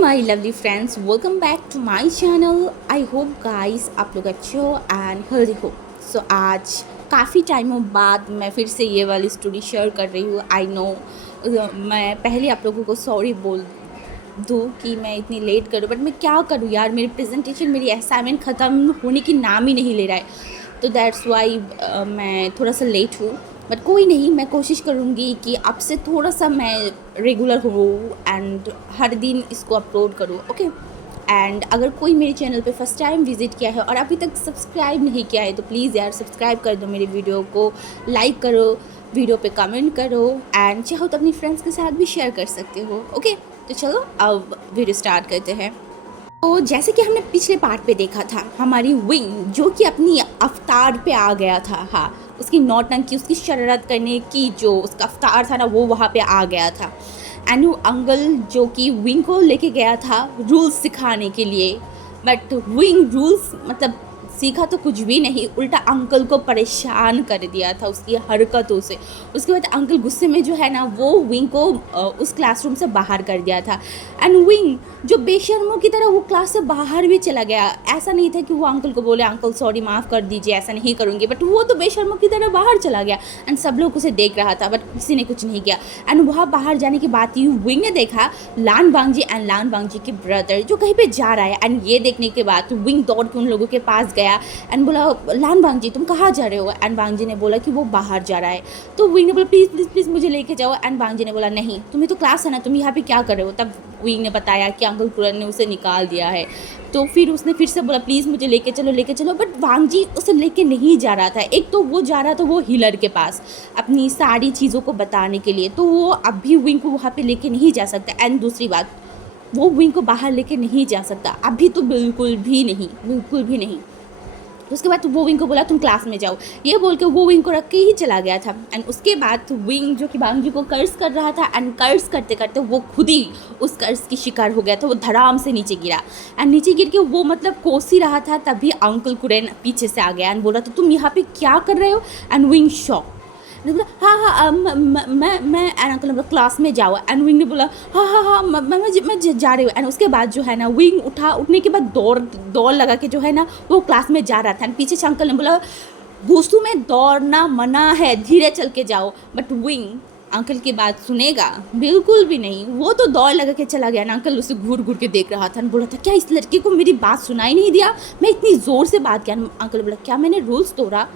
My lovely friends, welcome back to my channel. I hope guys आप लोग अच्छे हो एंड हेल्दी हो। सो आज काफ़ी टाइमों बाद मैं फिर से ये वाली स्टोरी शेयर कर रही हूँ। आई नो मैं पहले आप लोगों को सॉरी बोल दूँ कि मैं इतनी लेट करूँ, बट मैं क्या करूँ यार, मेरी प्रेजेंटेशन, मेरी असाइनमेंट ख़त्म होने की नाम ही नहीं ले रहा है। तो दैट्स वाई मैं थोड़ा सा लेट हूँ, बट कोई नहीं, मैं कोशिश करूँगी कि अब से थोड़ा सा मैं रेगुलर हूँ एंड हर दिन इसको अपलोड करूँ। ओके। एंड अगर कोई मेरे चैनल पे फर्स्ट टाइम विजिट किया है और अभी तक सब्सक्राइब नहीं किया है तो प्लीज़ यार सब्सक्राइब कर दो, मेरे वीडियो को लाइक करो, वीडियो पे कमेंट करो एंड चाहो तो अपनी फ्रेंड्स के साथ भी शेयर कर सकते हो। ओके, तो चलो अब वीडियो स्टार्ट करते हैं। तो जैसे कि हमने पिछले पार्ट पे देखा था, हमारी विंग जो कि अपनी अवतार पे आ गया था, हाँ, उसकी नौटंकी, उसकी शरारत करने की जो उसका अवतार था ना, वो वहाँ पे आ गया था। एंड वो अंकल जो कि विंग को लेके गया था रूल्स सिखाने के लिए, बट विंग रूल्स मतलब सीखा तो कुछ भी नहीं, उल्टा अंकल को परेशान कर दिया था उसकी हरकतों से। उसके बाद अंकल गुस्से में जो है ना वो विंग को उस क्लासरूम से बाहर कर दिया था। एंड विंग जो बेशर्मों की तरह वो क्लास से बाहर भी चला गया। ऐसा नहीं था कि वो अंकल को बोले अंकल सॉरी माफ़ कर दीजिए, ऐसा नहीं करूँगी, बट वो तो बेशर्मों की तरह बाहर चला गया। एंड सब लोग उसे देख रहा था बट किसी ने कुछ नहीं किया। एंड वहाँ बाहर जाने के बाद ही विंग ने देखा लान बांगजी एंड लान बांगजी के ब्रदर जो कहीं पे जा रहा है। एंड ये देखने के बाद विंग दौड़ के उन लोगों के पास गया एंड बोला लान बांगजी तुम कहाँ जा रहे हो। एंड बांगजी ने बोला कि वो बाहर जा रहा है। तो विंग ने बोला प्लीज़ प्लीज़ प्लीज़ मुझे लेके जाओ। एंड बांगजी ने बोला नहीं, तुम्हें तो क्लास है ना, तुम यहाँ पे क्या कर रहे हो। तब विंग ने बताया कि अंकल कुरन ने उसे निकाल दिया है। तो फिर उसने फिर से बोला प्लीज़ मुझे लेके चलो लेके चलो, बट वांगजी उसे लेके नहीं जा रहा था। एक तो वो जा रहा था वो हिलर के पास अपनी सारी चीज़ों को बताने के लिए, तो वो अब भी विंग को वहाँ पे लेके नहीं जा सकता। एंड दूसरी बात, वो विंग को बाहर लेके नहीं जा सकता अभी, तो बिल्कुल भी नहीं, बिल्कुल भी नहीं। तो उसके बाद वो विंग को बोला तुम क्लास में जाओ, ये बोल के वो विंग को रख के ही चला गया था। एंड उसके बाद विंग जो कि बांगजी को कर्ज कर रहा था एंड कर्ज करते करते वो खुद ही उस कर्ज की शिकार हो गया था। वो धड़ाम से नीचे गिरा एंड नीचे गिर के वो मतलब कोस ही रहा था, तभी अंकल कुरैन पीछे से आ गया एंड बोला तो तुम यहाँ पे क्या कर रहे हो। एंड विंग शॉक ने बोला हाँ हाँ मैं एंड अंकल ने बोला क्लास में जाओ। एंड विंग ने बोला हाँ हाँ हाँ मैं जा रही हूँ। एंड उसके बाद जो है ना विंग उठने के बाद दौड़ लगा के जो है ना वो क्लास में जा रहा था। एंड पीछे से अंकल ने बोला घुसू में दौड़ना मना है, धीरे चल के जाओ। बट विंग अंकल की बात सुनेगा बिल्कुल भी नहीं, वो तो दौड़ लगा के चला गया ना। अंकल उसे घूर घूर के देख रहा था, बोला था क्या इस लड़के को मेरी बात सुनाई नहीं दिया, मैं इतनी ज़ोर से बात किया। अंकल बोला क्या मैंने रूल्स तोड़ा।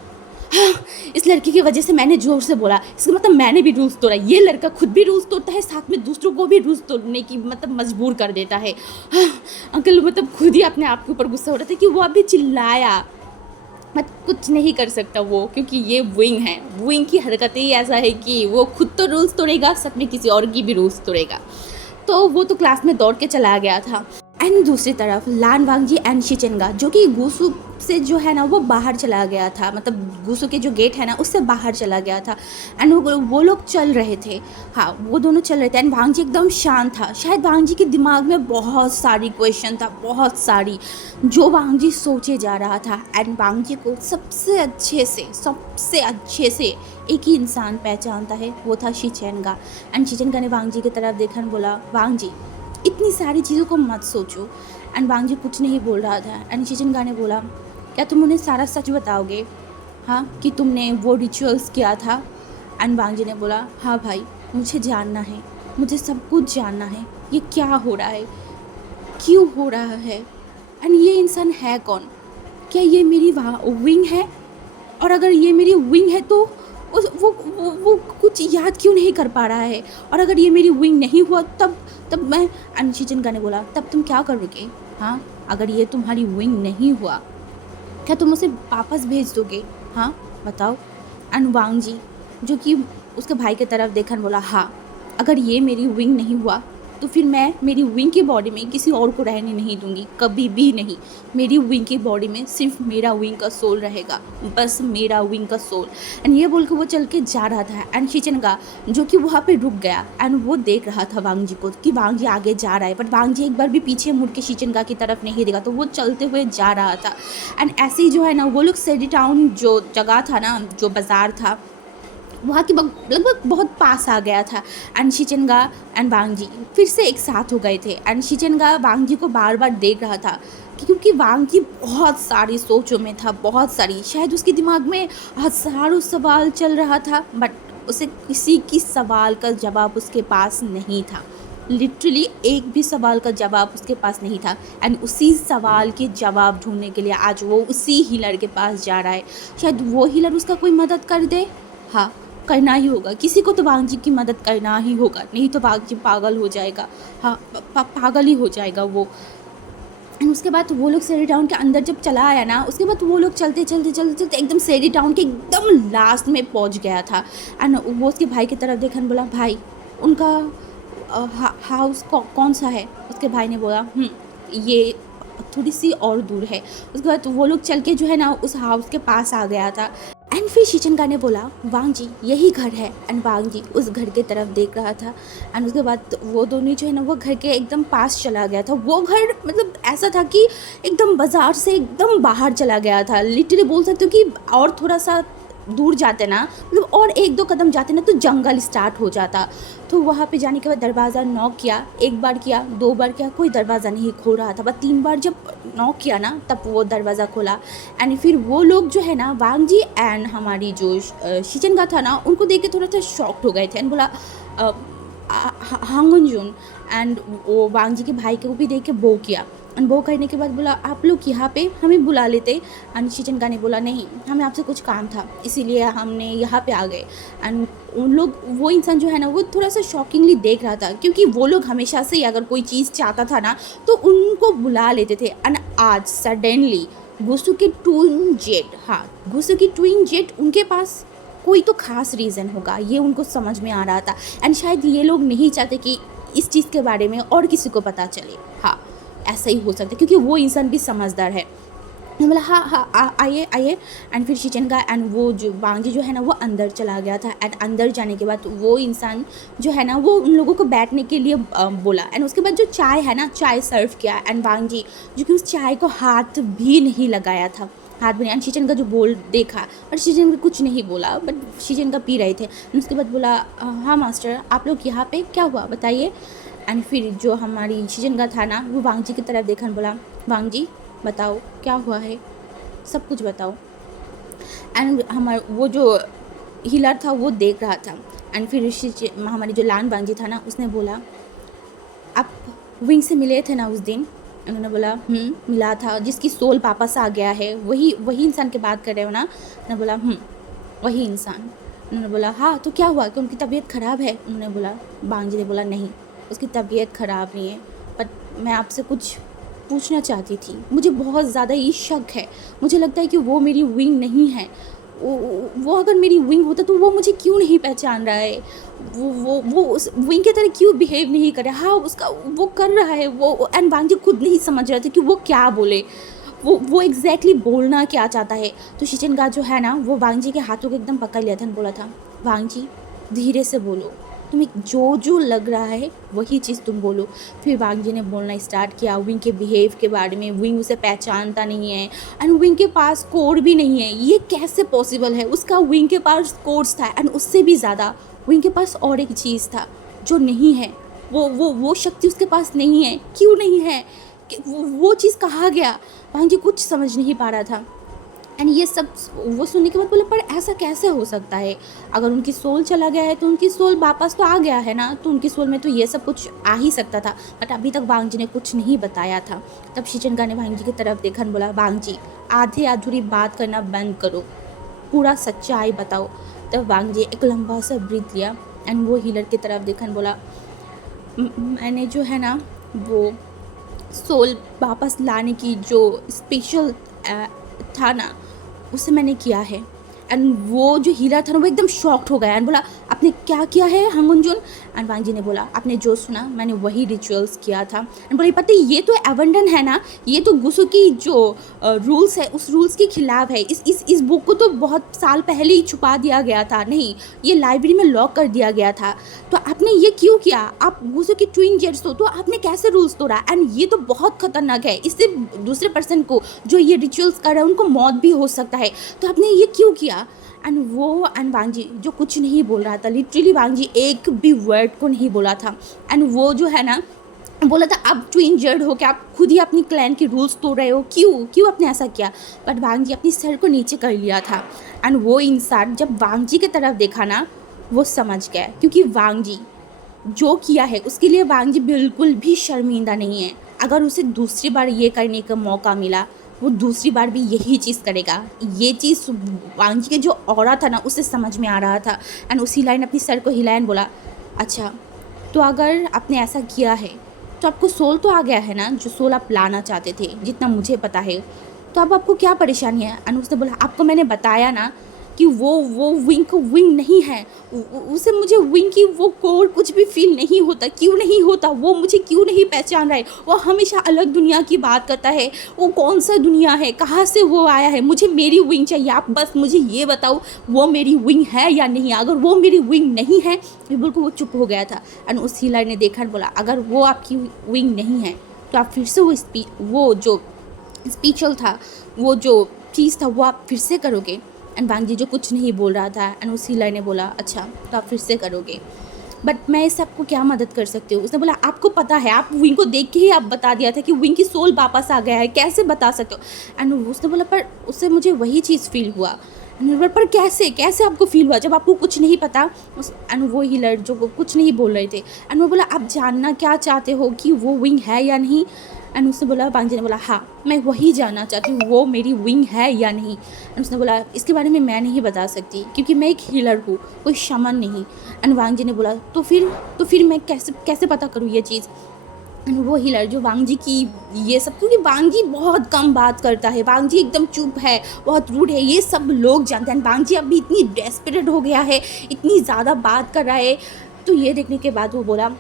हाँ, इस लड़की की वजह से मैंने जोर से बोला, इसका मतलब मैंने भी रूल्स तोड़ा। ये लड़का खुद भी रूल्स तोड़ता है, साथ में दूसरों को भी रूल्स तोड़ने की मतलब मजबूर कर देता है। हाँ, अंकल मतलब खुद ही अपने आप के ऊपर गुस्सा हो रहा था कि वो अभी चिल्लाया, मत कुछ नहीं कर सकता वो, क्योंकि ये विंग है। विंग की हरकतें ही ऐसा है कि वो खुद तो रूल्स तोड़ेगा, साथ में किसी और की भी रूल्स तोड़ेगा। तो वो तो क्लास में दौड़ के चला गया था। एंड दूसरी तरफ लान वांगजी एंड शिचेंगा जो कि गुसू से जो है ना वो बाहर चला गया था, मतलब गुसू के जो गेट है ना उससे बाहर चला गया था। एंड वो लोग चल रहे थे, हाँ वो दोनों चल रहे थे। एंड वांगजी एकदम शांत था, शायद वांगजी के दिमाग में बहुत सारी क्वेश्चन था, बहुत सारी, जो वांगजी सोचे जा रहा था। एंड वांगजी को सबसे अच्छे से एक ही इंसान पहचानता है, वो था शिचेंगा। एंड शिचेंगा ने वांगजी की तरफ देखा और बोला वांगजी इतनी सारी चीज़ों को मत सोचो। एंड वांगजी कुछ नहीं बोल रहा था। एंड शिचेंगा ने बोला क्या तुम उन्हें सारा सच बताओगे, हाँ, कि तुमने वो रिचुअल्स किया था। एंड वांगजी ने बोला हाँ भाई मुझे जानना है, मुझे सब कुछ जानना है, ये क्या हो रहा है, क्यों हो रहा है, एंड ये इंसान है कौन, क्या ये मेरी विंग है, और अगर ये मेरी विंग है तो वो कुछ याद क्यों नहीं कर पा रहा है, और अगर ये मेरी विंग नहीं हुआ तब मैं। शिचेंगा ने बोला तब तुम क्या करोगे, हाँ, अगर ये तुम्हारी विंग नहीं हुआ क्या तुम उसे वापस भेज दोगे, हाँ बताओ। एंड वांगजी जो कि उसके भाई की तरफ देखकर बोला हाँ, अगर ये मेरी विंग नहीं हुआ तो फिर मैं मेरी विंग की बॉडी में किसी और को रहने नहीं दूंगी, कभी भी नहीं। मेरी विंग की बॉडी में सिर्फ मेरा विंग का सोल रहेगा, बस मेरा विंग का सोल। एंड ये बोल के वो चल के जा रहा था। एंड शिचेंगा जो कि वहाँ पे रुक गया एंड वो देख रहा था वांगजी को कि वांगजी आगे जा रहा है, बट वांगजी एक बार भी पीछे मुड़ के शिचेंगा की तरफ नहीं देखा, तो वो चलते हुए जा रहा था। एंड ऐसे ही जो है ना वो लोग सेडी टाउन जो जगह था ना, जो बाज़ार था, वहाँ के लगभग बहुत पास आ गया था। एंड शिचेंगा एंड वांग जी फिर से एक साथ हो गए थे। एंड शिचेंगा वांग जी को बार बार देख रहा था क्योंकि वांग जी बहुत सारी सोचों में था, बहुत सारी, शायद उसके दिमाग में हज़ारों सवाल चल रहा था, बट उसे किसी की सवाल का जवाब उसके पास नहीं था। लिटरली एक भी सवाल का जवाब उसके पास नहीं था। एंड उसी सवाल के जवाब ढूंढने के लिए आज वो उसी हीलर के पास जा रहा है। शायद वो हीलर उसका कोई मदद कर दे। हाँ, करना ही होगा, किसी को तो वांग जी की मदद करना ही होगा, नहीं तो वांग जी पागल हो जाएगा। हाँ, पागल ही हो जाएगा वो। एंड उसके बाद वो लोग सेरी टाउन के अंदर जब चला आया ना, उसके बाद वो लोग चलते चलते चलते चलते एकदम सेरी टाउन के एकदम लास्ट में पहुंच गया था। एंड वो उसके भाई की तरफ देखा, बोला भाई उनका हाउस कौन सा है? उसके भाई ने बोला ये थोड़ी सी और दूर है। उसके बाद वो लोग चल के जो है ना उस हाउस के पास आ गया था। एंड फिर शिचेंगा ने बोला वांग जी यही घर है। एंड वांग जी उस घर के तरफ देख रहा था। एंड उसके बाद वो दोनों जो है ना वो घर के एकदम पास चला गया था। वो घर मतलब ऐसा था कि एकदम बाजार से एकदम बाहर चला गया था। लिटरली बोल सकते हो कि और थोड़ा सा दूर जाते ना, मतलब और एक दो कदम जाते ना तो जंगल स्टार्ट हो जाता। तो वहाँ पे जाने के बाद दरवाज़ा नॉक किया, एक बार किया, दो बार किया, कोई दरवाज़ा नहीं खोल रहा था। बस 3 बार जब नॉक किया ना तब वो दरवाज़ा खोला। एंड फिर वो लोग जो है ना वांग जी एंड हमारी जो शिचेंगा था ना उनको देख के थोड़ा सा शॉक्ड हो गए थे। एंड बोला हांगुनजुन। एंड वो वांग जी के भाई को भी देख के बो किया। एंड वो करने के बाद बोला आप लोग यहाँ पे हमें बुला लेते। एंड शिचेंगा ने बोला नहीं, हमें आपसे कुछ काम था इसीलिए हमने यहाँ पे आ गए। एंड उन लोग, वो इंसान जो है ना वो थोड़ा सा शॉकिंगली देख रहा था क्योंकि वो लोग हमेशा से ही अगर कोई चीज़ चाहता था ना तो उनको बुला लेते थे। एंड आज सडनली गुसुकी ट्विन जेट, हाँ गुसुकी ट्विन जेट उनके पास कोई तो खास रीज़न होगा, ये उनको समझ में आ रहा था। एंड शायद ये लोग नहीं चाहते कि इस चीज़ के बारे में और किसी को पता चले। हाँ, ऐसा ही हो सकता है क्योंकि वो इंसान भी समझदार है। बोला हाँ आइए आइए। एंड फिर शिचेंगा एंड वो जो वांग जी जो है ना वो अंदर चला गया था। एंड अंदर जाने के बाद वो इंसान जो है ना वो उन लोगों को बैठने के लिए बोला। एंड उसके बाद जो चाय है ना चाय सर्व किया। एंड वांग जी जो कि उस चाय को हाथ भी नहीं लगाया था, हाथ भी नहीं। एंड शिचेंगा जो बोल देखा और शिचेंगा कुछ नहीं बोला, बट शिचेंगा पी रहे थे। उसके बाद बोला हाँ मास्टर आप लोग यहाँ पे क्या हुआ बताइए। एंड फिर जो हमारी शिचेंगा था ना वो वांग जी की तरफ देखा, बोला वांग जी बताओ क्या हुआ है, सब कुछ बताओ। एंड हमारा वो जो हीलर था वो देख रहा था। एंड फिर हमारी जो लान वांग जी था ना उसने बोला आप विंग से मिले थे ना उस दिन? उन्होंने बोला मिला था, जिसकी सोल वापस आ गया है वही इंसान की बात कर रहे हो ना? उन्होंने बोला वही इंसान। उन्होंने बोला हाँ तो क्या हुआ कि उनकी तबीयत ख़राब है? उन्होंने बोला, वांग जी ने बोला नहीं उसकी तबीयत ख़राब नहीं है, बट मैं आपसे कुछ पूछना चाहती थी। मुझे बहुत ज़्यादा ही शक है, मुझे लगता है कि वो मेरी विंग नहीं है। वो अगर मेरी विंग होता तो वो मुझे क्यों नहीं पहचान रहा है? वो उस विंग की तरह क्यों बिहेव नहीं कर रहा? हाँ उसका वो कर रहा है वो। एंड वांग जी खुद नहीं समझ रहे थे कि वो क्या बोले, वो एग्जैक्टली बोलना क्या चाहता है। तो शिचेंगा जो है ना वो वांग जी के हाथों को एकदम पकड़ लिया था, बोला था वांग जी धीरे से बोलो, तुम्हें जो लग रहा है वही चीज़ तुम बोलो। फिर वांग जी ने बोलना स्टार्ट किया विंग के बिहेव के बारे में। विंग उसे पहचानता नहीं है एंड विंग के पास कोड भी नहीं है, ये कैसे पॉसिबल है? उसका विंग के पास कोड्स था एंड उससे भी ज़्यादा विंग के पास और एक चीज़ था जो नहीं है। वो शक्ति उसके पास नहीं है, क्यों नहीं है? वो चीज़ कहाँ गया? वांग जी कुछ समझ नहीं पा रहा था। एंड ये सब वो सुनने के बाद बोले पर ऐसा कैसे हो सकता है? अगर उनकी सोल चला गया है तो उनकी सोल वापस तो आ गया है ना, तो उनकी सोल में तो ये सब कुछ आ ही सकता था। बट अभी तक वांग जी ने कुछ नहीं बताया था। तब शिचेंगा ने वांग जी की तरफ देखा, बोला वांग जी आधे अधूरी बात करना बंद करो, पूरा सच्चाई बताओ। तब वांग जी एक लंबा सा ब्रीथ लिया एंड वो हीलर की तरफ देखा, बोला मैंने जो है ना वो सोल वापस लाने की जो स्पेशल था ना उसे मैंने किया है। एंड वो जो हीरा था ना वो एकदम शॉक्ड हो गया एंड बोला आपने क्या किया है हांगुनजुन? एंड वांग जी ने बोला आपने जो सुना मैंने वही रिचुअल्स किया था। एंड बोले पता ये तो एवेंडन है ना, ये तो गुसो की जो रूल्स है उस रूल्स के खिलाफ है। इस बुक को तो बहुत साल पहले ही छुपा दिया गया था, नहीं ये लाइब्रेरी में लॉक कर दिया गया था, तो आपने ये क्यों किया? आप गुसो की ट्विन जेट्स हो तो आपने कैसे रूल्स तोड़ा? एंड ये तो बहुत खतरनाक है, इससे दूसरे पर्सन को जो ये रिचुअल्स कर रहा है उनको मौत भी हो सकता है, तो आपने ये क्यों किया? एंड वांग जी जो कुछ नहीं बोल रहा था, लिटरली वांग जी एक भी वर्ड को नहीं बोला था। एंड वो जो है ना बोला था आप ट्विन जेड हो क्या, आप खुद ही अपनी क्लैन के रूल्स तोड़ रहे हो, क्यों आपने ऐसा किया? बट वांग जी अपनी सर को नीचे कर लिया था। एंड वो इंसान जब वांग जी की तरफ देखा ना वो समझ गया, क्योंकि वांग जी जो किया है उसके लिए वांग जी बिल्कुल भी शर्मिंदा नहीं है। अगर उसे दूसरी बार ये करने का मौका मिला वो दूसरी बार भी यही चीज़ करेगा। ये चीज़ वांग जी के जो ऑरा था ना उसे समझ में आ रहा था। एंड उसी लाइन अपनी सर को हिलाया एंड बोला अच्छा तो अगर आपने ऐसा किया है तो आपको सोल तो आ गया है ना, जो सोल आप लाना चाहते थे जितना मुझे पता है, तो अब आपको क्या परेशानी है? एंड उसने बोला आपको मैंने बताया ना कि वो विंग नहीं है, उसे मुझे विंग की वो कोर कुछ भी फील नहीं होता। क्यों नहीं होता? वो मुझे क्यों नहीं पहचान रहा है? वो हमेशा अलग दुनिया की बात करता है। वो कौन सा दुनिया है, कहाँ से वो आया है? मुझे मेरी विंग चाहिए। आप बस मुझे ये बताओ वो मेरी विंग है या नहीं। अगर वो मेरी विंग नहीं है, बिल्कुल वो चुप हो गया था। एंड उस हीलर ने देखा बोला अगर वो आपकी विंग नहीं है तो आप फिर से वो जो स्पीचल था, वो जो चीज़ था वो आप फिर से करोगे? एंड वांग जी जो कुछ नहीं बोल रहा था एंड उस हीलर ने बोला अच्छा तो आप फिर से करोगे, बट मैं इस आपको क्या मदद कर सकती हूँ? उसने बोला आपको पता है, आप विंग को देख के ही आप बता दिया था कि विंग की सोल वापस आ गया है, कैसे बता सकते हो? एंड उसने बोला पर उससे मुझे वही चीज़ फील हुआ। एंड पर कैसे आपको फील हुआ जब आपको कुछ नहीं पता? एंड वो हीलर जो कुछ नहीं बोल रहे थे एंड वो बोला आप जानना क्या चाहते हो कि वो विंग है या नहीं? एंड उसने बोला वांग जी ने बोला हाँ मैं वही जानना चाहती हूँ वो मेरी विंग है या नहीं। एंड उसने बोला इसके बारे में मैं नहीं बता सकती क्योंकि मैं एक हीलर हूँ, कोई शमन नहीं। एंड वांग जी ने बोला तो फिर मैं कैसे पता करूँ ये चीज़? एंड वो हीलर जो वांग जी की ये सब, क्योंकि वांग जी बहुत कम बात करता है, वांग जी एकदम चुप है, बहुत रूड है, ये सब लोग जानते हैं। वांग जी अभी इतनी डेस्परेट हो गया है, इतनी ज़्यादा बात कर रहा है। तो ये देखने के बाद वो बोला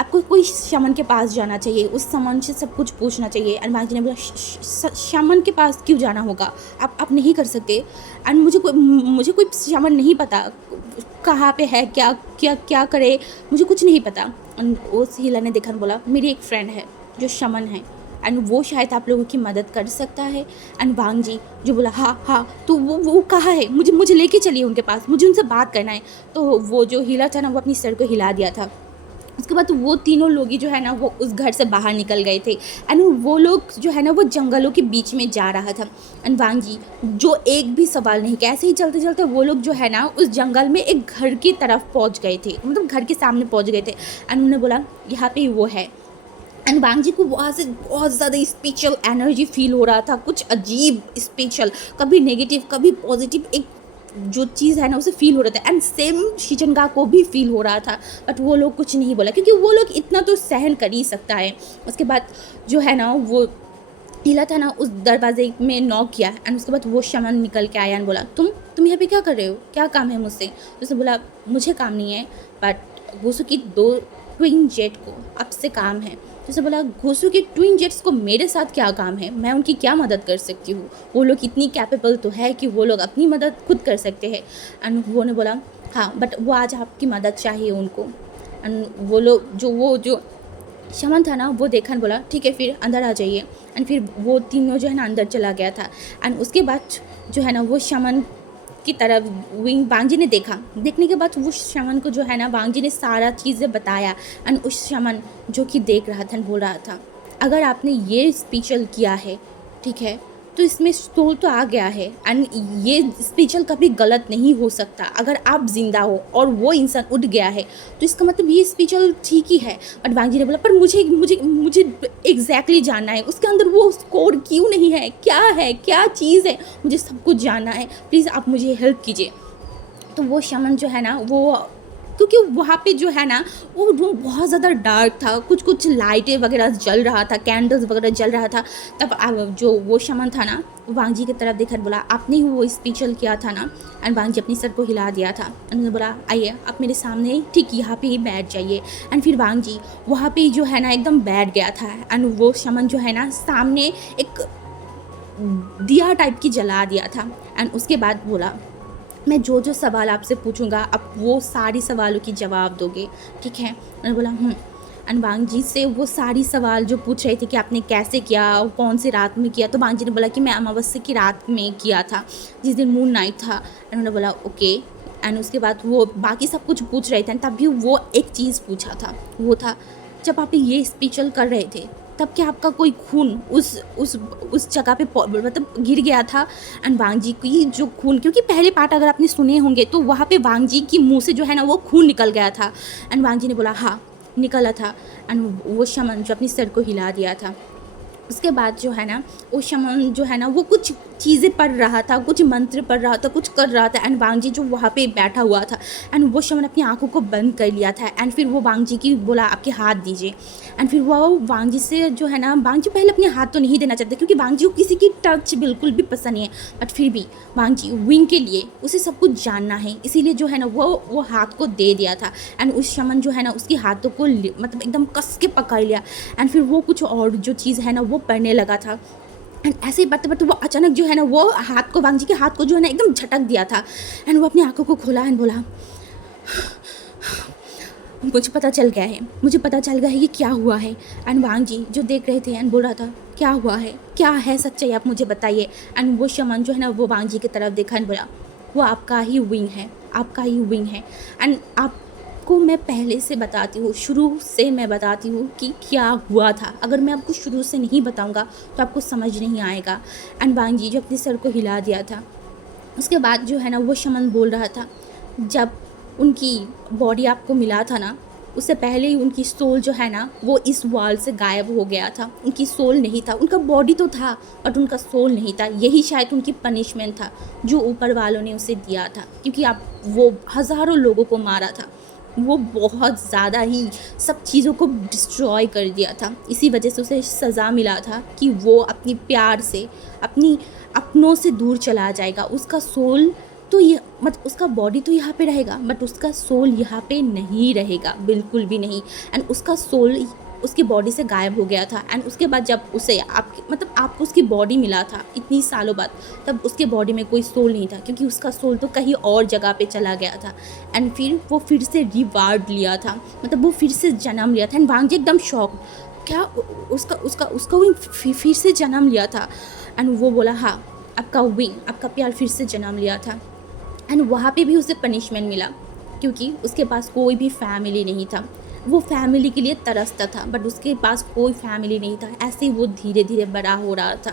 आपको कोई शमन के पास जाना चाहिए, उस शमन से सब कुछ पूछना चाहिए। एंड वांग जी ने बोला शमन के पास क्यों जाना होगा? आप नहीं कर सकते। एंड मुझे कोई शमन नहीं पता कहाँ पे है, क्या करे, मुझे कुछ नहीं पता। एंड उस हीलर ने देखा बोला मेरी एक फ्रेंड है जो शमन है एंड वो शायद आप लोगों की मदद कर सकता है। एंड वांग जी जो बोला हाँ तो वो कहाँ है, मुझे लेके चलिए उनके पास, मुझे उनसे बात करना है। तो वो जो हीलर था ना वो अपनी सर को हिला दिया था। उसके बाद वो तीनों लोग ही जो है ना वो उस घर से बाहर निकल गए थे। एंड वो लोग जो है ना वो जंगलों के बीच में जा रहा था। एंड वांग जी जो एक भी सवाल नहीं, कैसे ही चलते चलते वो लोग जो है ना उस जंगल में एक घर की तरफ पहुंच गए थे, मतलब घर के सामने पहुंच गए थे। एंड उन्होंने बोला यहाँ पे वो है। एंड वांग जी को वहाँ से बहुत ज़्यादा स्पिरिचुअल एनर्जी फील हो रहा था, कुछ अजीब स्पिरिचुअल, कभी नेगेटिव कभी पॉजिटिव, एक जो चीज़ है ना उसे फील हो रहा था। एंड सेम शिचनगा को भी फील हो रहा था, बट वो लोग कुछ नहीं बोला क्योंकि वो लोग इतना तो सहन कर ही सकता है। उसके बाद जो है ना वो हिला था ना उस दरवाजे में नॉक किया एंड उसके बाद वो शमन निकल के आया एंड बोला तुम यहाँ पे क्या कर रहे हो, क्या काम है मुझसे? तो उसने बोला मुझे काम नहीं है, बट घोसू की 2 ट्विन जेट को आपसे काम है। तो उसने बोला घोसू के ट्विन जेट्स को मेरे साथ क्या काम है, मैं उनकी क्या मदद कर सकती हूँ? वो लोग इतनी कैपेबल तो है कि वो लोग अपनी मदद खुद कर सकते हैं। एंड वो ने बोला हाँ बट वो आज आपकी मदद चाहिए उनको। एंड वो लोग जो शमन था ना वो देखा बोला ठीक है फिर अंदर आ जाइए। एंड फिर वो तीनों जो है ना अंदर चला गया था। एंड उसके बाद जो है ना वो शमन की तरफ वांग जी ने देखने के बाद वो शमन को जो है ना वांग जी ने सारा चीज़ें बताया। एंड उस शमन जो कि देख रहा था बोल रहा था अगर आपने ये स्पिरिचुअल किया है ठीक है तो इसमें सोल तो आ गया है एंड ये स्पिरिचुअल कभी गलत नहीं हो सकता। अगर आप जिंदा हो और वो इंसान उठ गया है तो इसका मतलब ये स्पिरिचुअल ठीक ही है। बट वांग जी ने बोला पर मुझे एग्जैक्टली जानना है उसके अंदर वो कोड क्यों नहीं है, क्या चीज़ है, मुझे सब कुछ जानना है, प्लीज़ आप मुझे हेल्प कीजिए। तो वो शमन जो है ना वो क्योंकि वहाँ पे जो है ना वो रूम बहुत ज़्यादा डार्क था, कुछ कुछ लाइटें वगैरह जल रहा था, कैंडल्स वगैरह जल रहा था। तब जो वो शमन था ना, वांग जी की तरफ देखकर बोला, आपने ही वो स्पीचल किया था ना? एंड वांग जी अपनी सर को हिला दिया था। उन्होंने बोला, आइए आप मेरे सामने ठीक यहाँ पे ही बैठ जाइए। एंड फिर वांग जी वहाँ पे जो है ना एकदम बैठ गया था। एंड वो शमन जो है ना सामने एक दिया टाइप की जला दिया था। एंड उसके बाद बोला, मैं जो जो सवाल आपसे पूछूंगा आप वो सारी सवालों की जवाब दोगे, ठीक है? मैंने बोला एंड वांग जी से वो सारी सवाल जो पूछ रहे थे कि आपने कैसे किया, कौन सी रात में किया, तो वांग जी ने बोला कि मैं अमावस्या की रात में किया था, जिस दिन मून नाइट था। एंड उन्होंने बोला ओके। एंड उसके बाद वो बाकी सब कुछ पूछ रहे थे, तब भी वो एक चीज़ पूछा था, वो था जब आप ये स्पिरिचुअल कर रहे थे तब क्या आपका कोई खून उस जगह पे मतलब गिर गया था? एंड वांग जी की जो खून, क्योंकि पहले पार्ट अगर आपने सुने होंगे तो वहाँ पे वांग जी की मुंह से जो है ना वो खून निकल गया था। एंड वांग जी ने बोला हाँ निकला था। एंड वो शमन जो अपनी सर को हिला दिया था। उसके बाद जो है ना वो शमन जो है ना वो कुछ चीज़ें पढ़ रहा था, कुछ मंत्र पढ़ रहा था, कुछ कर रहा था। एंड वांग जी जो वहाँ पे बैठा हुआ था, एंड वो शमन अपनी आंखों को बंद कर लिया था। एंड फिर वो वांग जी की बोला आपके हाथ दीजिए। एंड फिर वो वांग जी से जो है ना, वांग जी पहले अपने हाथ तो नहीं देना चाहते क्योंकि वांग जी को किसी की टच बिल्कुल भी पसंद नहीं है, बट फिर भी वांग जी विंग के लिए उसे सब कुछ जानना है, इसीलिए जो है ना वो हाथ को दे दिया था। एंड उस शमन जो है ना उसके हाथों को मतलब एकदम कस के पकड़ लिया। एंड फिर वो कुछ और जो चीज़ है ना वो पढ़ने लगा था। एंड ऐसे ही पढ़ते पढ़ते वो अचानक जो है ना वो हाथ को, वांग जी के हाथ को जो है ना एकदम झटक दिया था। एंड वो अपनी आंखों को खोला एंड बोला, मुझे पता चल गया है, मुझे पता चल गया है कि क्या हुआ है। एंड वांग जी जो देख रहे थे एंड बोल रहा था क्या हुआ है, क्या है सच्चाई, आप मुझे बताइए। एंड वो शमन जो है ना वो वांग जी की तरफ देखा एंड बोला, वो आपका ही विंग है, आपका ही विंग है। एंड आपको मैं पहले से बताती हूँ, शुरू से मैं बताती हूँ कि क्या हुआ था। अगर मैं आपको शुरू से नहीं बताऊँगा तो आपको समझ नहीं आएगा। एंड वांग जी जो अपने सर को हिला दिया था, उसके बाद जो है ना वो शमन बोल रहा था, जब उनकी बॉडी आपको मिला था ना, उससे पहले ही उनकी सोल जो है ना वो इस वॉल से गायब हो गया था। उनकी सोल नहीं था, उनका बॉडी तो था बट उनका सोल नहीं था। यही शायद उनकी पनिशमेंट था जो ऊपर वालों ने उसे दिया था, क्योंकि आप वो हज़ारों लोगों को मारा था, वो बहुत ज़्यादा ही सब चीज़ों को डिस्ट्रॉय कर दिया था। इसी वजह से उसे सज़ा मिला था कि वो अपनी प्यार से अपनी अपनों से दूर चला जाएगा। उसका सोल तो ये मतलब उसका बॉडी तो यहाँ पे रहेगा बट उसका सोल यहाँ पे नहीं रहेगा, बिल्कुल भी नहीं। एंड उसका सोल उसकी बॉडी से गायब हो गया था। एंड उसके बाद जब उसे आपको उसकी बॉडी मिला था इतनी सालों बाद, तब उसके बॉडी में कोई सोल नहीं था, क्योंकि उसका सोल तो कहीं और जगह पे चला गया था। एंड फिर वो फिर से रिवार्ड लिया था, मतलब वो फिर से जन्म लिया था। एंड वांग जी एकदम शॉक, क्या उसका उसका उसका विंग फिर से जन्म लिया था? एंड वो बोला हाँ आपका विंग, आपका प्यार फिर से जन्म लिया था। एंड वहाँ पे भी उसे पनिशमेंट मिला, क्योंकि उसके पास कोई भी फैमिली नहीं था। वो फैमिली के लिए तरसता था बट उसके पास कोई फैमिली नहीं था। ऐसे ही वो धीरे धीरे बड़ा हो रहा था।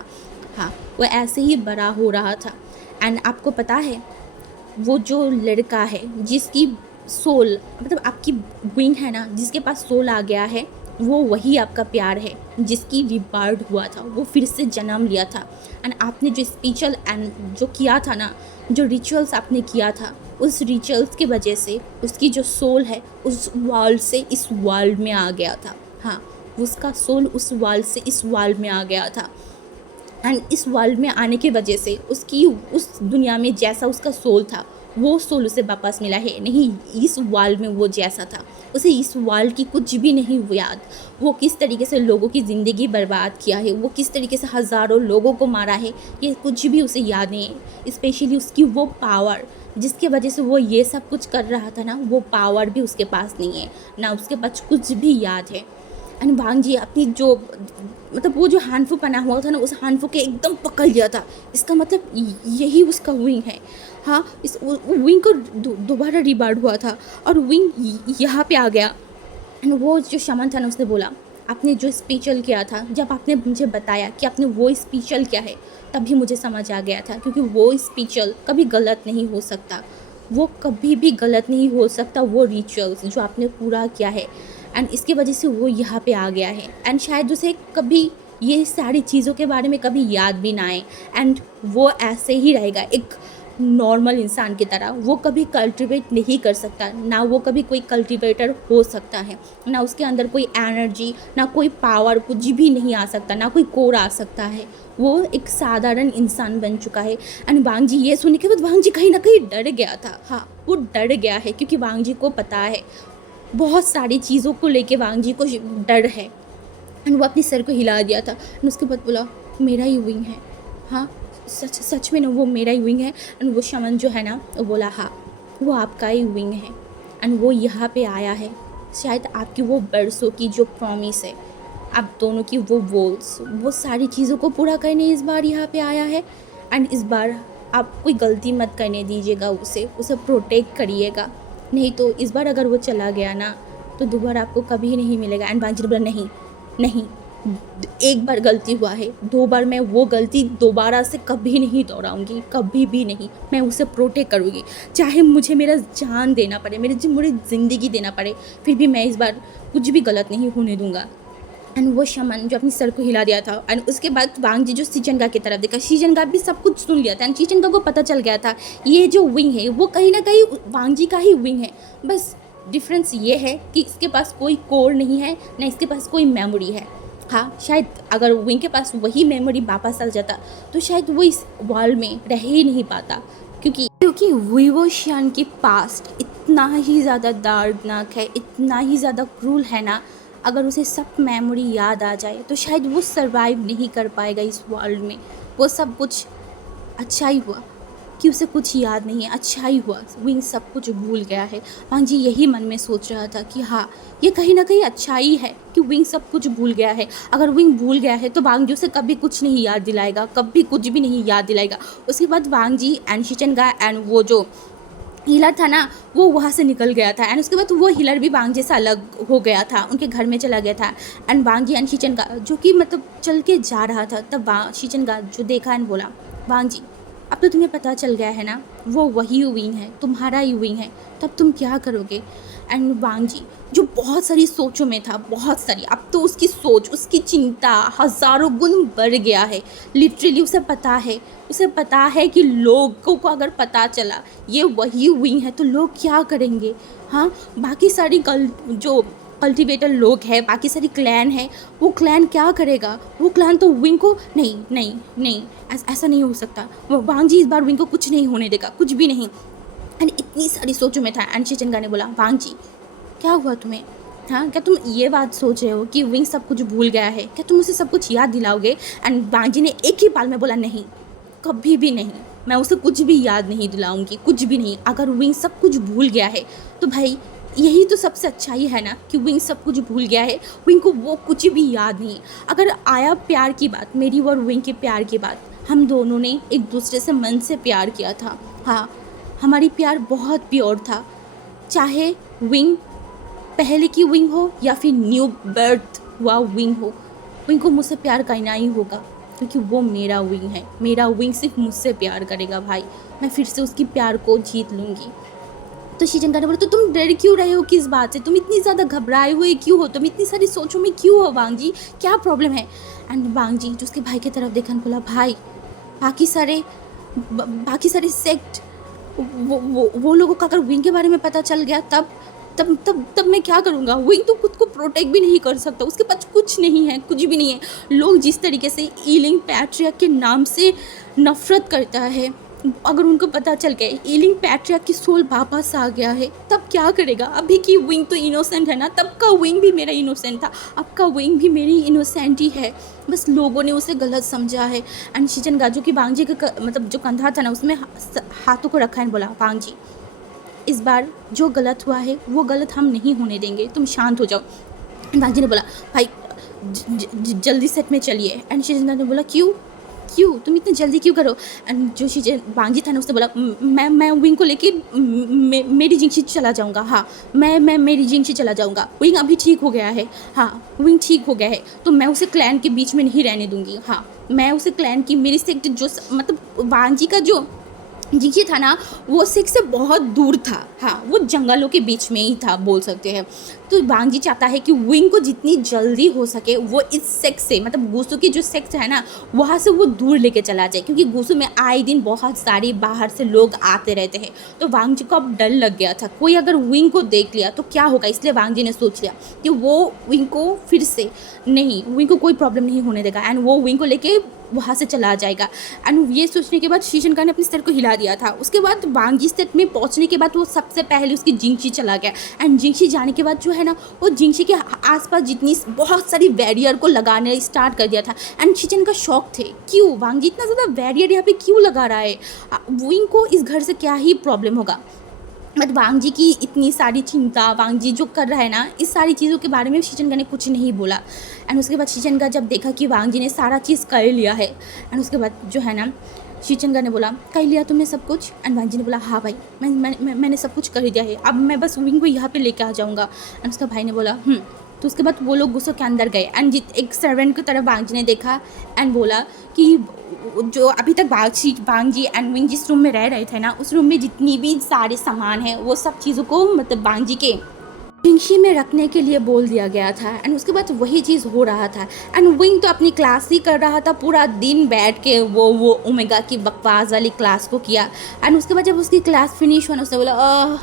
हाँ, वो ऐसे ही बड़ा हो रहा था। एंड आपको पता है वो जो लड़का है जिसकी सोल मतलब आपकी विंग है ना, जिसके पास सोल आ गया है, वो वही आपका प्यार है जिसकी रिवार्ड हुआ था, वो फिर से जन्म लिया था। एंड आपने जो स्पिरिचुअल एंड जो किया था ना, जो रिचुअल्स आपने किया था, उस रिचुअल्स की वजह से उसकी जो सोल है उस वर्ल्ड से इस वर्ल्ड में आ गया था। हाँ, उसका सोल उस वर्ल्ड से इस वर्ल्ड में आ गया था। एंड इस वर्ल्ड में आने की वजह से उसकी उस दुनिया में जैसा उसका सोल था वो सोल उसे वापस मिला है। नहीं, इस वर्ल्ड में वो जैसा था उसे इस वर्ल्ड की कुछ भी नहीं याद। वो किस तरीके से लोगों की ज़िंदगी बर्बाद किया है, वो किस तरीके से हज़ारों लोगों को मारा है, ये कुछ भी उसे याद नहीं है। स्पेशली उसकी वो पावर जिसकी वजह से वो ये सब कुछ कर रहा था ना, वो पावर भी उसके पास नहीं है, ना उसके पास कुछ भी याद है। एंड वांग जी अपनी जो मतलब वो जो हानफू बना हुआ था ना, उस हानफू के एकदम पकड़ लिया था। इसका मतलब यही उसका विंग है। हाँ, इस विंग को दोबारा रिबार्ड हुआ था और विंग यहाँ पे आ गया। एंड वो जो शमन था ना, उसने बोला आपने जो स्पिरिचुअल किया था, जब आपने मुझे बताया कि आपने वो स्पिरिचुअल किया है, तभी मुझे समझ आ गया था, क्योंकि वो स्पिरिचुअल कभी गलत नहीं हो सकता, वो कभी भी गलत नहीं हो सकता। वो रिचुअल्स जो आपने पूरा किया है एंड इसकी वजह से वो यहाँ पे आ गया है। एंड शायद उसे कभी ये सारी चीज़ों के बारे में कभी याद भी ना आए एंड वो ऐसे ही रहेगा, एक नॉर्मल इंसान की तरह वो कभी कल्टिवेट नहीं कर सकता, ना वो कभी कोई कल्टिवेटर हो सकता है, ना उसके अंदर कोई एनर्जी, ना कोई पावर, कुछ भी नहीं आ सकता, ना कोई कोर आ सकता है। वो एक साधारण इंसान बन चुका है। एंड वांग जी ये सुनने के बाद वांग जी कहीं ना कहीं डर गया था। हाँ, वो डर गया है क्योंकि वांग जी को पता है बहुत सारी चीज़ों को लेके वांग जी को डर है। एंड वो अपने सर को हिला दिया था एंड उसके बाद बोला मेरा ही विंग है। हाँ, सच सच में ना वो मेरा ही विंग है। एंड वो शमन जो है ना वो बोला हाँ वो आपका ही विंग है एंड वो यहाँ पे आया है शायद आपकी वो बरसों की जो प्रॉमिस है, आप दोनों की वो वोल्स, वो सारी चीज़ों को पूरा करने इस बार यहाँ पे आया है। एंड इस बार आप कोई गलती मत करने दीजिएगा, उसे प्रोटेक्ट करिएगा, नहीं तो इस बार अगर वो चला गया ना तो दोबारा आपको कभी नहीं मिलेगा। एंड वांग जी ने बोला नहीं नहीं, एक बार गलती हुआ है, 2 बार मैं वो गलती दोबारा से कभी नहीं दोहराऊंगी, कभी भी नहीं। मैं उसे प्रोटेक्ट करूँगी, चाहे मुझे मेरा जान देना पड़े, मुझे ज़िंदगी देना पड़े, फिर भी मैं इस बार कुछ भी गलत नहीं होने दूंगा। एंड वो शमन जो अपनी सर को हिला दिया था एंड उसके बाद वांग जी जो शीजनगा की तरफ देखा, शीजनगा भी सब कुछ सुन लिया था एंड शीजनगा को पता चल गया था ये जो विंग है वो कहीं ना कहीं वांग जी का ही विंग है। बस डिफरेंस ये है कि इसके पास कोई कोर नहीं है, ना इसके पास कोई मेमोरी है। हाँ, शायद अगर विंग के पास वही मेमोरी वापस आ जाता तो शायद वो इस वर्ल्ड में रह ही नहीं पाता, क्योंकि विवोशियन की पास्ट इतना ही ज़्यादा दर्दनाक है, इतना ही ज़्यादा क्रूल है ना, अगर उसे सब मेमोरी याद आ जाए तो शायद वो सरवाइव नहीं कर पाएगा इस वर्ल्ड में। वो सब कुछ अच्छा ही हुआ कि उसे कुछ याद नहीं है, अच्छा ही हुआ विंग सब कुछ भूल गया है। वांग जी यही मन में सोच रहा था कि हाँ ये कहीं ना कहीं अच्छा ही है कि विंग सब कुछ भूल गया है। अगर विंग भूल गया है तो वांग जी उसे कभी कुछ नहीं याद दिलाएगा, कभी कुछ भी नहीं याद दिलाएगा। उसके बाद वांग जी एंड शीचनगा एंड वो जो हीलर था ना वो वहाँ से निकल गया था एंड उसके बाद वो हीलर भी वांग जी से अलग हो गया था, उनके घर में चला गया था। एंड वांग जी एंड शीचनगा जो कि मतलब चल के जा रहा था, तब शीचनगा जो देखा एंड बोला वांग जी अब तो तुम्हें पता चल गया है ना वो वही विंग है, तुम्हारा ही विंग है, तब तुम क्या करोगे। एंड वांग जी जो बहुत सारी सोचों में था, बहुत सारी, अब तो उसकी सोच, उसकी चिंता हज़ारों गुण बढ़ गया है। लिटरली उसे पता है कि लोगों को अगर पता चला ये वही विंग है तो लोग क्या करेंगे। हाँ, बाकी सारी जो कल्टिवेटर लोग हैं, बाकी सारी क्लैन है, वो क्लैन क्या करेगा, वो क्लैन तो विंग को नहीं नहीं नहीं, ऐसा नहीं हो सकता। वांग जी इस बार विंग को कुछ नहीं होने देगा, कुछ भी नहीं। एंड इतनी सारी सोचों में था एंड शीचनगा ने बोला वांग जी क्या हुआ तुम्हें, हाँ क्या तुम ये बात सोच रहे हो कि विंग सब कुछ भूल गया है, क्या तुम उसे सब कुछ याद दिलाओगे। एंड वांग जी ने एक ही पाल में बोला नहीं, कभी भी नहीं, मैं उसे कुछ भी याद नहीं दिलाऊंगी, कुछ भी नहीं। अगर विंग सब कुछ भूल गया है तो भाई यही तो सबसे अच्छा ही है ना कि विंग सब कुछ भूल गया है, विंग को वो कुछ भी याद नहीं। अगर आया प्यार की बात, मेरी और विंग के प्यार की बात, हम दोनों ने एक दूसरे से मन से प्यार किया था। हाँ, हमारी प्यार बहुत प्योर था, चाहे विंग पहले की विंग हो या फिर न्यू बर्थ हुआ विंग हो, विंग को मुझसे प्यार करना ही होगा क्योंकि वो मेरा विंग है। मेरा विंग सिर्फ मुझसे प्यार करेगा भाई, मैं फिर से उसकी प्यार को जीत लूँगी। तो शीचनगा ने बोला तो तुम डर क्यों रहे हो, किस बात से, तुम इतनी ज़्यादा घबराए हुए क्यों हो, तुम इतनी सारी सोचों में क्यों हो वांग जी, क्या प्रॉब्लम है। एंड वांग जी जो उसके भाई की तरफ देखा बोला भाई बाकी सारे सेक्ट वो लोगों को अगर विंग के बारे में पता चल गया तब मैं क्या करूँगा। विंग तो खुद को प्रोटेक्ट भी नहीं कर सकता, उसके पास कुछ नहीं है, कुछ भी नहीं है। लोग जिस तरीके से ईलिंग पैट्रियर्क के नाम से नफरत करता है, अगर उनको पता चल गया ईलिंग पैट्रियर्क की सोल वापस आ गया है तब क्या करेगा। अभी की विंग तो इनोसेंट है ना, तब का विंग भी मेरा इनोसेंट था, अब का विंग भी मेरी इनोसेंट ही है, बस लोगों ने उसे गलत समझा है। एंड शीचनगा जो कि वांग जी का मतलब जो कंधा था ना उसमें हाथों को रखा है, बोला वांग जी इस बार जो गलत हुआ है वो गलत हम नहीं होने देंगे, तुम शांत हो जाओ। वांग जी ने बोला भाई जल्दी सेट में चलिए। एंड शीचनगा ने बोला क्यों तुम इतनी जल्दी क्यों करो। एंड जो वांग जी था ना उसने बोला मैं विंग को लेके मेरी जिंगशी चला जाऊंगा। हाँ, मैं मेरी जिंगशी चला जाऊंगा, विंग अभी ठीक हो गया है। हाँ, विंग ठीक हो गया है तो मैं उसे क्लैन के बीच में नहीं रहने दूंगी। हाँ, मैं उसे क्लैन की मेरी सेक्ट जो मतलब वांग जी का जो जिंगशी था ना वो सेक्ट से बहुत दूर था। हाँ, वो जंगलों के बीच में ही था बोल सकते हैं। तो वांग जी चाहता है कि विंग को जितनी जल्दी हो सके वो इस सेक्स से, मतलब गुसु की जो सेक्स है ना, वहाँ से वो दूर लेके चला जाए, क्योंकि गुसु में आए दिन बहुत सारे बाहर से लोग आते रहते हैं। तो वांग जी को अब डर लग गया था, कोई अगर विंग को देख लिया तो क्या होगा, इसलिए वांग जी ने सोच लिया कि वो विंग को फिर से नहीं, विंग को कोई प्रॉब्लम नहीं होने देगा एंड वो विंग को लेके वहाँ से चला जाएगा। एंड ये सोचने के बाद शीशनका ने अपने सर को हिला दिया था। उसके बाद वांग जी सेट में पहुँचने के बाद वो सबसे पहले उसकी जिंगशी चला गया एंड जिंगशी जाने के बाद जो है ना, वो जिंगशी के आसपास जितनी बहुत सारी बैरियर को लगाने स्टार्ट कर दिया था। एंड शीशन का शौक थे, क्यों वांग जी इतना ज़्यादा बैरियर यहाँ पे क्यों लगा रहा है, विंग को इस घर से क्या ही प्रॉब्लम होगा। बट वांग जी की इतनी सारी चिंता, वांग जी जो कर रहा है ना, इस सारी चीज़ों के बारे में शीशनका ने कुछ नहीं बोला। एंड उसके बाद शीशनका जब देखा कि वांग जी ने सारा चीज़ कर लिया है, एंड उसके बाद जो है ना, शीशनका ने बोला कर लिया तुमने सब कुछ। एंड वांग जी ने बोला हाँ भाई, मैंने सब कुछ कर दिया है, अब मैं बस विंग को यहाँ पे लेके आ जाऊँगा। एंड उसका भाई ने बोला तो उसके बाद वो लोग गुस्सों के अंदर गए एंड एक सर्वेंट की तरफ वांग जी ने देखा एंड बोला कि जो अभी तक वांग जी एंड विंग जिस रूम में रह रहे थे ना, उस रूम में जितनी भी सारे सामान हैं वो सब चीज़ों को मतलब वांग जी के जिंगशी में रखने के लिए बोल दिया गया था। एंड उसके बाद वही चीज़ हो रहा था एंड विंग तो अपनी क्लास ही कर रहा था, पूरा दिन बैठ के वो ओमेगा की बकवास वाली क्लास को किया। एंड उसके बाद जब उसकी क्लास फिनिश हुआ, उसने बोला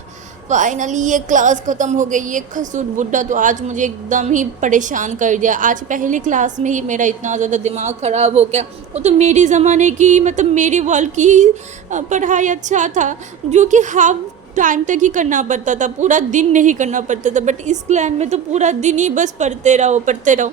फाइनली ये क्लास ख़त्म हो गई। ये खसूट बुड्ढा तो आज मुझे एकदम ही परेशान कर दिया। आज पहली क्लास में ही मेरा इतना ज़्यादा दिमाग ख़राब हो गया। वो तो मेरी ज़माने की, मतलब मेरे वर्ल्ड की पढ़ाई अच्छा था, जो कि हाफ टाइम तक ही करना पड़ता था, पूरा दिन नहीं करना पड़ता था। बट इस क्लास में तो पूरा दिन ही बस पढ़ते रहो।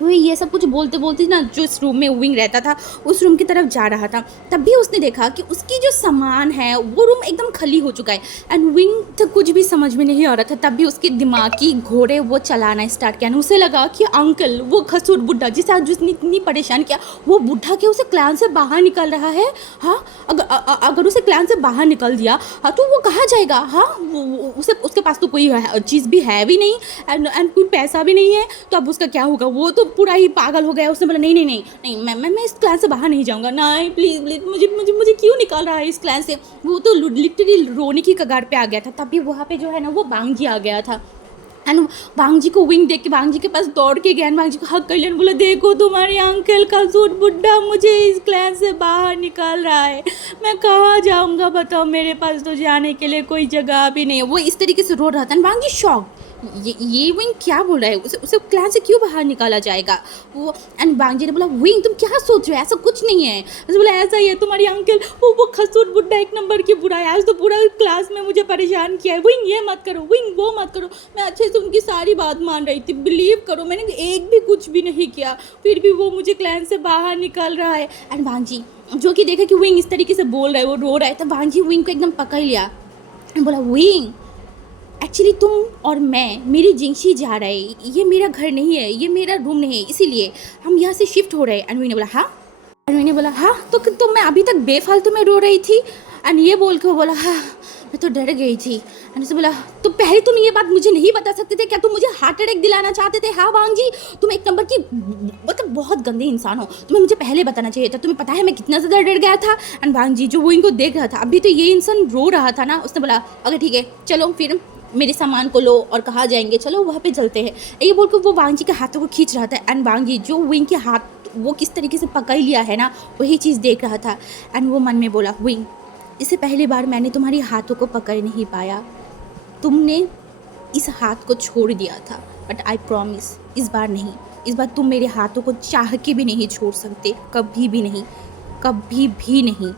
वही ये सब कुछ बोलते बोलते ना, जो इस रूम में विंग रहता था उस रूम की तरफ जा रहा था, तब भी उसने देखा कि उसकी जो सामान है वो रूम एकदम खाली हो चुका है। एंड विंग तो कुछ भी समझ में नहीं आ रहा था, तब भी उसके दिमाग की घोड़े वो चलाना स्टार्ट किया। उसे लगा कि अंकल, वो खसूट बुड्ढा जिसे आज जिसने इतनी परेशान किया, वो बुड्ढा के उसे क्लान से बाहर निकल रहा है। हाँ, अगर उसे क्लान से बाहर निकल दिया हाँ तो वो कहाँ जाएगा। हाँ, उसे उसके पास तो कोई चीज़ भी है भी नहीं एंड कोई पैसा भी नहीं है, तो अब उसका क्या होगा। वो तो पूरा ही पागल हो गया। उसने बोला नहीं, मैं इस क्लास से बाहर नहीं जाऊंगा। नहीं प्लीज़ मुझे क्यों निकाल रहा है इस क्लास से। वो तो लिटरली रोने की कगार पे आ गया था। तभी वहाँ पे जो है ना, वो वांग जी आ गया था एंड वांग जी को विंग देख के वांग जी के पास दौड़ के गया, वांग जी को हक कर लिया, बोला देखो तुम्हारे अंकल का सूट बुड्ढा मुझे इस क्लास से बाहर निकाल रहा है, मैं कहाँ जाऊँगा बताओ, मेरे पास तो जाने के लिए कोई जगह भी नहीं है। वो इस तरीके से रो रहा था। वांग जी शॉक, ये विंग क्या बोल रहा है, उसे क्लास से क्यों बाहर निकाला जाएगा वो। एंड वांग जी ने बोला विंग तुम क्या सोच रहे हो, ऐसा कुछ नहीं है। उसने बोला ऐसा ही है, तुम्हारी अंकल वो खसूट बुड्ढा एक नंबर की बुरा है, आज तो पूरा क्लास में मुझे परेशान किया है। विंग ये मत करो, विंग वो मत करो, मैं अच्छे से उनकी सारी बात मान रही थी, बिलीव करो मैंने एक भी कुछ भी नहीं किया, फिर भी वो मुझे क्लास से बाहर निकाल रहा है। एंड वांग जी जो कि देखा कि विंग इस तरीके से बोल रहा है, वो रो रहा है, तो वांग जी विंग को एकदम पकड़ लिया एंड बोला विंग एक्चुअली तुम और मैं, मेरी जिंगशी जा रहे, ये मेरा घर नहीं है, ये मेरा रूम नहीं है, इसीलिए हम यहाँ से शिफ्ट हो रहे हैं। एंड ने बोला हाँ, ने बोला हाँ तो मैं अभी तक बेफालतू में रो रही थी। एंड ये बोल के वो बोला हाँ मैं तो डर गई थी। एंड उसे बोला तो पहले तुम ये बात मुझे नहीं बता सकते थे क्या, तुम मुझे हार्ट अटैक दिलाना चाहते थे। हाँ वांग जी तुम एक नंबर की मतलब बहुत गंदे इंसान हो, तुम्हें मुझे पहले बताना चाहिए था, तुम्हें पता है मैं कितना ज़्यादा डर गया था। एंड वांग जी जो वो इनको देख रहा था, अभी तो ये इंसान रो रहा था ना, उसने बोला अगर ठीक है चलो फिर मेरे सामान को लो और कहाँ जाएंगे, चलो वहाँ पे चलते हैं। ये बोल कर वो वांग जी के हाथों को खींच रहा था। एंड वांग जी जो विंग के हाथ वो किस तरीके से पकड़ लिया है ना, वही चीज़ देख रहा था। एंड वो मन में बोला विंग इससे पहली बार मैंने तुम्हारी हाथों को पकड़ नहीं पाया, तुमने इस हाथ को छोड़ दिया था, बट आई प्रॉमिस इस बार नहीं, इस बार तुम मेरे हाथों को चाह के भी नहीं छोड़ सकते, कभी भी नहीं, कभी भी नहीं।